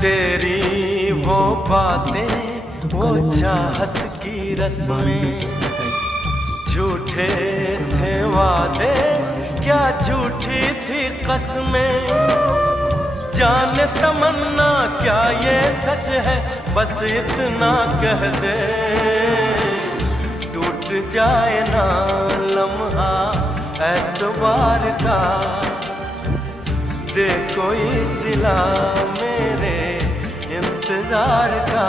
तेरी वो बातें वो चाहत की रस्में, झूठे थे वादे क्या झूठी थी कसमें। जाने तमन्ना क्या ये सच है, बस इतना कह दे, टूट जाए ना लम्हा एतबार का, दे कोई सिला मेरे इंतजार का।